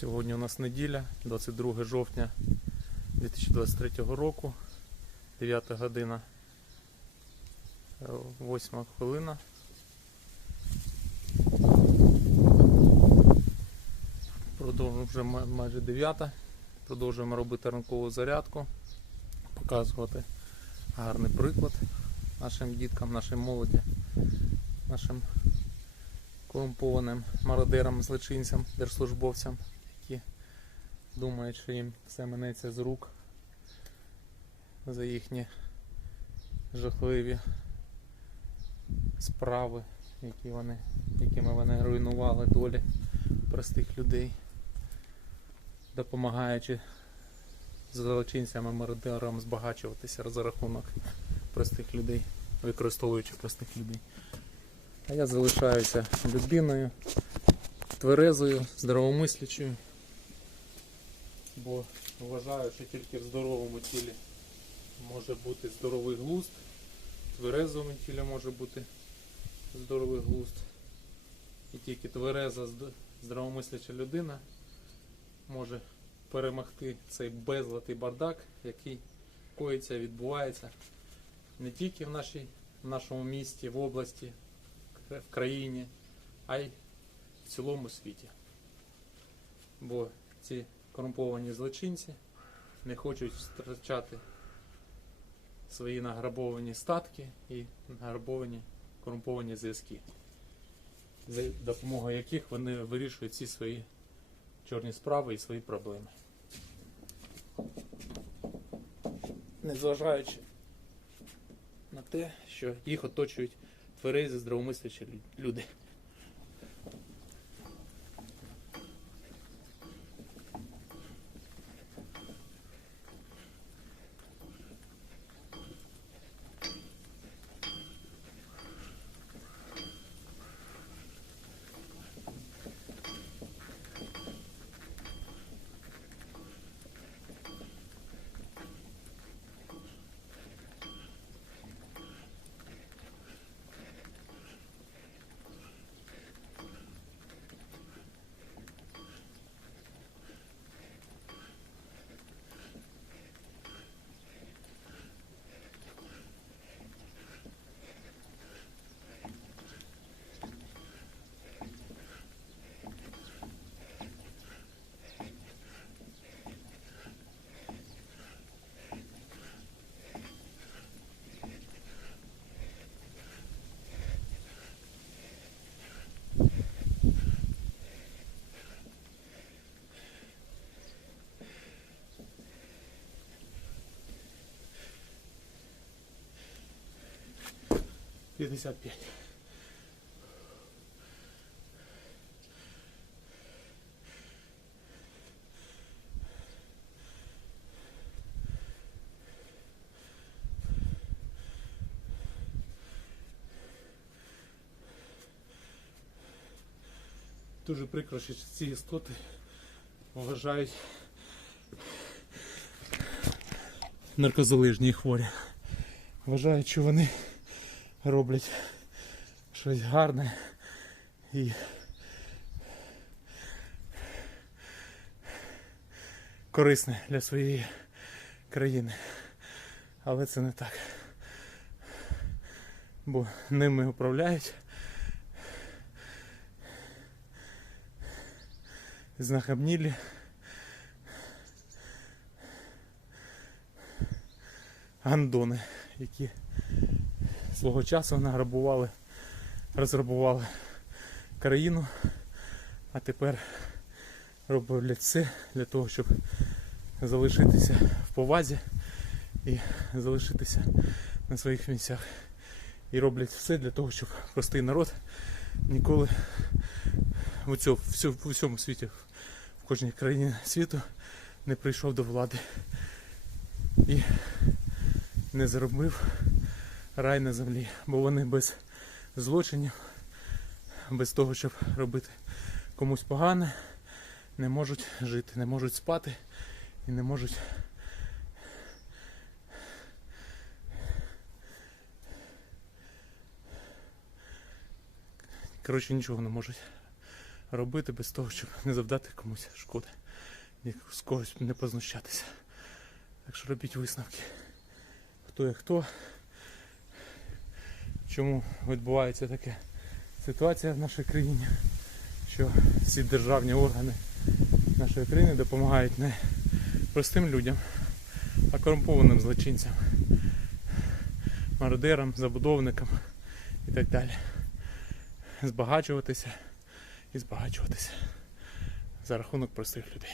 Сьогодні у нас неділя, 22 жовтня 2023 року, 9 година, 8 хвилина. Продовжуємо вже майже 9. Продовжуємо робити ранкову зарядку, показувати гарний приклад нашим діткам, нашій молоді, нашим корумпованим мародерам, злочинцям, держслужбовцям, думають, що їм все минеться з рук за їхні жахливі справи, які вони, якими вони руйнували долі простих людей, допомагаючи злочинцям і мародерам збагачуватися за рахунок простих людей, використовуючи простих людей. А я залишаюся людиною, тверезою, здоровомислячою, бо вважаю, що тільки в здоровому тілі може бути здоровий глузд, в тверезому тілі може бути здоровий глузд. І тільки твереза, зд- здоровомисляча людина може перемогти цей безлад і бардак, який коїться, відбувається не тільки в, нашій, в нашому місті, в області, в країні, а й в цілому світі. Бо ці корумповані злочинці не хочуть втрачати свої награбовані статки і награбовані корумповані зв'язки, за допомогою яких вони вирішують ці свої чорні справи і свої проблеми. Незважаючи на те, що їх оточують тверезі, здравомислячі люди. П'ятдесят п'ять. Дуже прикро, що ці істоти вважають наркозалежні хворі. Вважають, що вони роблять щось гарне і корисне для своєї країни. Але це не так. Бо ними управляють знахабнілі гандони, які свого часу награбували, розграбували країну, а тепер роблять все для того, щоб залишитися в повазі і залишитися на своїх місцях. І роблять все для того, щоб простий народ ніколи в цьому, усьому світі, в кожній країні світу не прийшов до влади і не заробив рай на землі, бо вони без злочинів, без того, щоб робити комусь погане, не можуть жити, не можуть спати і не можуть. Коротше, нічого не можуть робити без того, щоб не завдати комусь шкоди, з когось не познущатися. Так що робіть висновки. Хто є хто, чому відбувається така ситуація в нашій країні, що всі державні органи нашої країни допомагають не простим людям, а корумпованим злочинцям, мародерам, забудовникам і так далі. Збагачуватися і збагачуватися за рахунок простих людей.